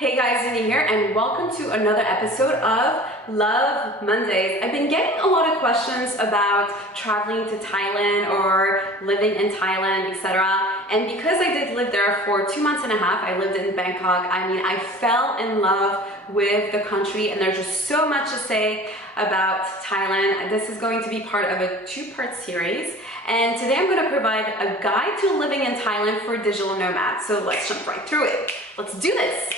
Hey guys, Dini here and welcome to another episode of Love Mondays. I've been getting a lot of questions about traveling to Thailand or living in Thailand, etc. And because I did live there for 2 months and a half, I lived in Bangkok. I fell in love with the country and there's just so much to say about Thailand. This is going to be part of a two-part series. And today I'm going to provide a guide to living in Thailand for digital nomads. So let's jump right through it. Let's do this.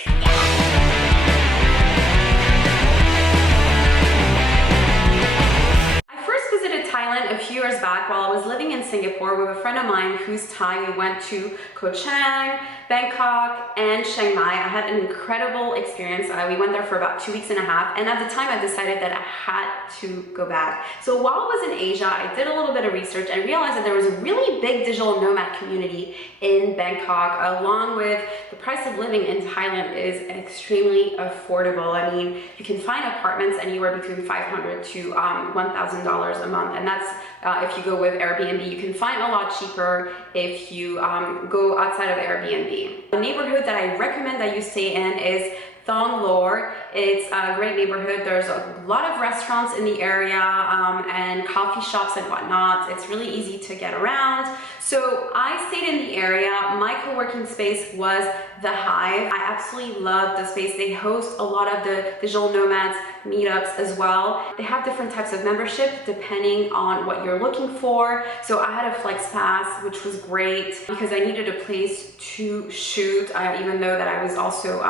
Thailand a few years back while I was living in Singapore with a friend of mine who's Thai. We went to Koh Chang, Bangkok, and Chiang Mai. I had an incredible experience. We went there for about 2 weeks and a half, and at the time I decided that I had to go back. So while I was in Asia, I did a little bit of research and realized that there was a really big digital nomad community in Bangkok, along with the price of living in Thailand is extremely affordable. I mean, you can find apartments anywhere between $500 to $1,000 a month, and that's if you go with Airbnb. You can find a lot cheaper if you go outside of Airbnb. The neighborhood that I recommend that you stay in is Thong Lor. It's a great neighborhood. There's a lot of restaurants in the area and coffee shops and whatnot. It's really easy to get around. So I stayed in the area. My co-working space was The Hive. I absolutely love the space. They host a lot of the digital nomads meetups as well. They have different types of membership depending on what you're looking for. So I had a flex pass, which was great because I needed a place to shoot, even though that I was also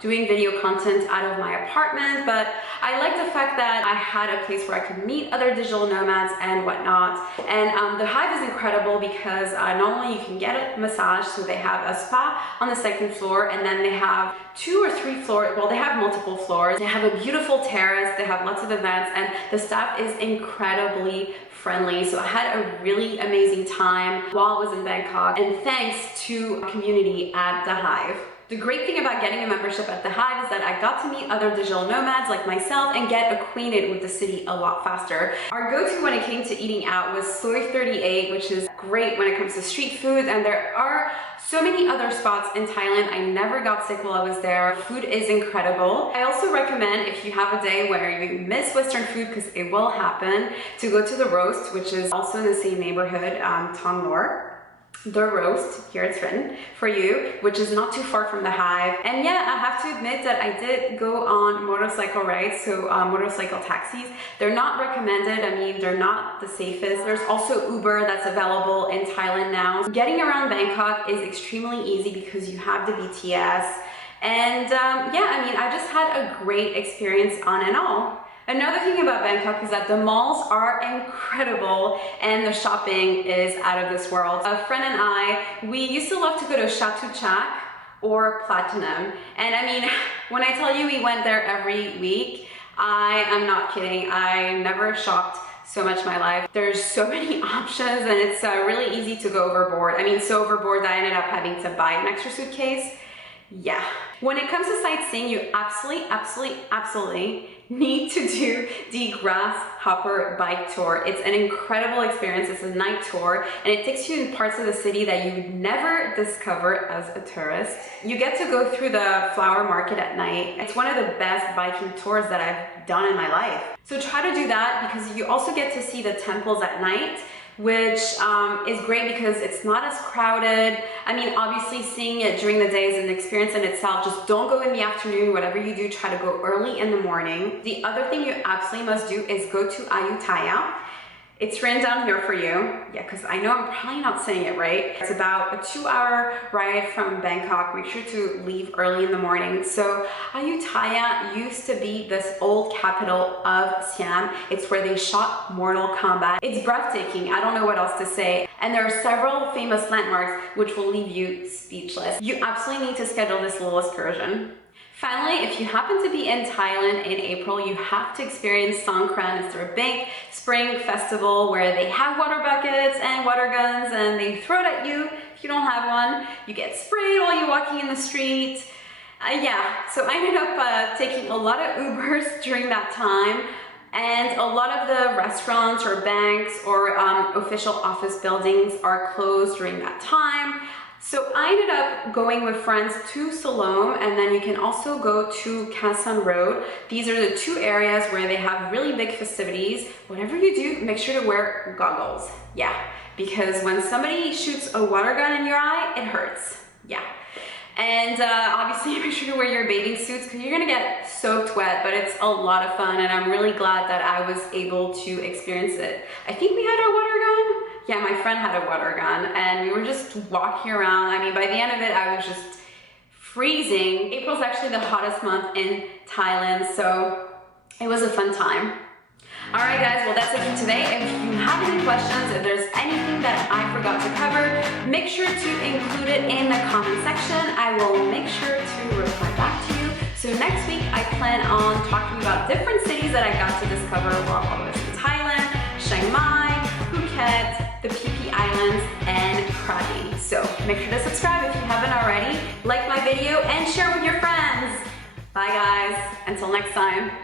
doing video content out of my apartment. But I liked the fact that I had a place where I could meet other digital nomads and whatnot. And The Hive is incredible because not only you can get a massage, so they have a spa on the second floor, and then they have 2 or 3 floors. Well, they have multiple floors. They have a beautiful terrace. They have lots of events, and the staff is incredibly friendly. So I had a really amazing time while I was in Bangkok, and thanks to a community at The Hive. The great thing about getting a membership at The Hive is that I got to meet other digital nomads like myself and get acquainted with the city a lot faster. Our go-to when it came to eating out was Soy 38, which is great when it comes to street food, and there are so many other spots in Thailand. I never got sick while I was there. Food is incredible. I also recommend, if you have a day where you miss Western food, because it will happen, to go to The Roast, which is also in the same neighborhood, Thong Lor. The Roast, here it's written for you, which is not too far from The Hive. And yeah, I have to admit that I did go on motorcycle rides, so motorcycle taxis. They're not recommended. I mean, they're not the safest. There's also Uber that's available in Thailand now. Getting around Bangkok is extremely easy because you have the BTS. And yeah, I mean, I just had a great experience on and all. Another thing about Bangkok is that the malls are incredible and the shopping is out of this world. A friend and I, we used to love to go to Chatuchak or Platinum. And I mean, when I tell you we went there every week, I am not kidding. I never shopped so much in my life. There's so many options and it's really easy to go overboard. I mean, so overboard that I ended up having to buy an extra suitcase. Yeah. When it comes to sightseeing, you absolutely need to do the Grasshopper bike tour. It's an incredible experience. It's a night tour and it takes you in parts of the city that you would never discover as a tourist. You get to go through the flower market at night. It's one of the best biking tours that I've done in my life. So try to do that because you also get to see the temples at night, which is great because it's not as crowded. I mean, obviously seeing it during the day is an experience in itself. Just don't go in the afternoon. Whatever you do, try to go early in the morning. The other thing you absolutely must do is go to Ayutthaya. It's written down here for you. Yeah, because I know I'm probably not saying it right. It's about a 2-hour ride from Bangkok. Make sure to leave early in the morning. So Ayutthaya used to be this old capital of Siam. It's where they shot Mortal Kombat. It's breathtaking. I don't know what else to say. And there are several famous landmarks which will leave you speechless. You absolutely need to schedule this little excursion. Finally, if you happen to be in Thailand in April, you have to experience Songkran. It's their big spring festival where they have water buckets and water guns and they throw it at you if you don't have one. You get sprayed while you're walking in the street. Yeah, so I ended up taking a lot of Ubers during that time. And a lot of the restaurants or banks or official office buildings are closed during that time. So I ended up going with friends to Siloam, and then you can also go to Kassan Road. These are the two areas where they have really big festivities. Whatever you do, make sure to wear goggles. Yeah, because when somebody shoots a water gun in your eye, it hurts. Yeah. And obviously make sure to wear your bathing suits because you're gonna get soaked wet, but it's a lot of fun, and I'm really glad that I was able to experience it. I think we had our water gun. Yeah, my friend had a water gun, and we were just walking around. I mean, by the end of it, I was just freezing. April's actually the hottest month in Thailand, so it was a fun time. All right, guys, well, that's it for today. If you have any questions, if there's anything that I forgot to cover, make sure to include it in the comment section. I will make sure to reply back to you. So next week, I plan on talking about different cities that I got to discover while I was in Thailand: Chiang Mai, Phuket, the Phi Phi Islands, and Krabi. So make sure to subscribe if you haven't already, like my video, and share with your friends. Bye, guys. Until next time.